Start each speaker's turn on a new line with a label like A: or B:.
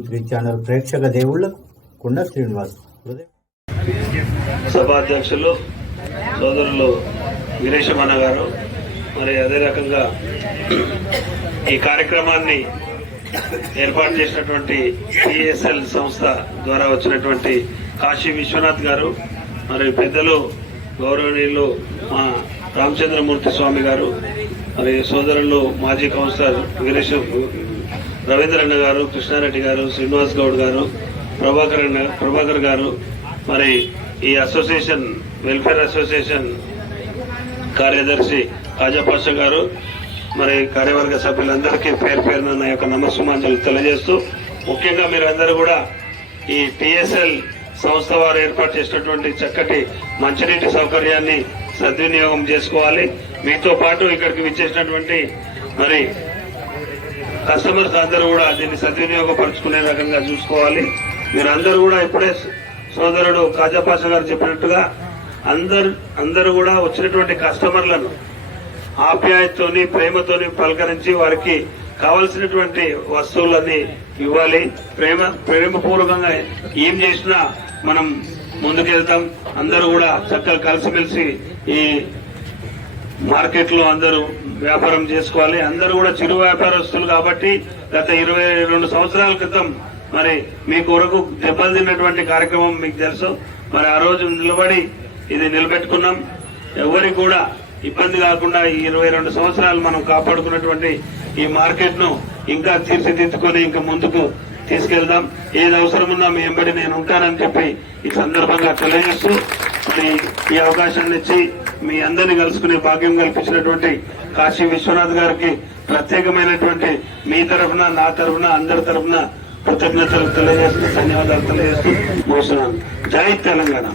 A: Three channel ప్రేక్షక దేవుళ్ళకు కుండ శ్రీనివాస్
B: సభాధ్యక్షులు సోదరులు వీరేశమన్న గారు మరి అదే రకంగా ఈ కార్యక్రమాన్ని ఏర్పాటు చేసినటువంటి సిఎస్ఎల్ సంస్థ ద్వారా వచ్చినటువంటి కాశీ విశ్వనాథ్ గారు మరి పెద్దలు గౌరవనీయులు మా రామచంద్రమూర్తి స్వామి గారు మరి సోదరులు మాజీ కౌన్సిలర్ వీరేశ రవీంద్రన్న గారు కృష్ణారెడ్డి గారు శ్రీనివాస్ గౌడ్ గారు ప్రభాకర్ అన్న- ప్రభాకర్ గారు మరి ఈ అసోసియేషన్ వెల్ఫేర్ అసోసియేషన్ కార్యదర్శి కాజాపాష గారు మరి కార్యవర్గ సభ్యులందరికీ పేరు పేరున నా యొక్క నమస్సుమాంజలు తెలియజేస్తూ ముఖ్యంగా మీరందరూ కూడా ఈ పిఎస్ఎల్ సంస్థ వారు ఏర్పాటు చేసినటువంటి చక్కటి మంచినీటి సౌకర్యాన్ని సద్వినియోగం చేసుకోవాలి. మీతో పాటు ఇక్కడికి విచ్చేసినటువంటి మరి కస్టమర్స్ అందరూ కూడా దీన్ని సద్వినియోగపరుచుకునే రకంగా చూసుకోవాలి. మీరందరూ కూడా ఇప్పుడే సోదరుడు కాజాపాష గారు చెప్పినట్టుగా అందరు అందరూ కూడా వచ్చినటువంటి కస్టమర్లను ఆప్యాయతతోని ప్రేమతోని పలకరించి వారికి కావలసినటువంటి వస్తువులన్నీ ఇవ్వాలి. ప్రేమ ప్రేమపూర్వకంగా ఏం చేసినా మనం ముందుకెళ్తాం. అందరూ కూడా చక్కగా కలిసిమెలిసి ఈ మార్కెట్లో అందరూ వ్యాపారం చేసుకోవాలి. అందరూ కూడా చిరు వ్యాపారస్తులు కాబట్టి గత ఇరవై రెండు సంవత్సరాల క్రితం మరి మీ కొరకు దెబ్బలు తిన్నటువంటి కార్యక్రమం మీకు తెలుసు. మరి ఆ రోజు నిలబడి ఇది నిలబెట్టుకున్నాం. ఎవరికి కూడా ఇబ్బంది కాకుండా ఈ ఇరవై రెండు సంవత్సరాలు మనం కాపాడుకున్నటువంటి ఈ మార్కెట్ను ఇంకా తీర్చిదిద్దుకొని ఇంకా ముందుకు తీసుకెళ్దాం. ఏది అవసరం ఉన్నా మీ వెంబడి నేను ఉంటానని చెప్పి ఈ సందర్భంగా తెలియజేస్తూ మరి ఈ అవకాశాన్ని ఇచ్చి మీ అందరిని కలుసుకునే భాగ్యం కల్పించినటువంటి కాశీ విశ్వనాథ్ గారికి ప్రత్యేకమైనటువంటి మీ తరఫున నా తరఫున అందరి తరఫున కృతజ్ఞతలు తెలియజేస్తూ ధన్యవాదాలు తెలియజేస్తూ ముగిస్తున్నాను. జై తెలంగాణ.